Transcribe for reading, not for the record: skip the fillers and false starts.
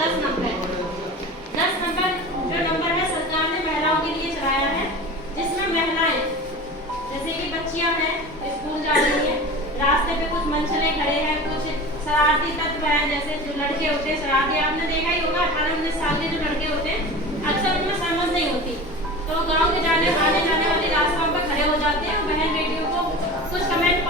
10 number. 10 number जो number है सरकार ने महिलाओं के लिए चलाया है, जिसमें महिलाएं जैसे कि बच्चियां हैं, स्कूल जा रही हैं, रास्ते पे कुछ मनचले खड़े हैं, कुछ शरारती तत्व हैं, जैसे जो लड़के होते हैं शरारती, आपने देखा ही होगा 18-19 साल के जो लड़के होते हैं, अक्सर उनमें समझ नहीं होती, तो गाँव के आने जाने वाले रास्तों पर खड़े हो जाते हैं, बहन बेटियों को कुछ कमेंट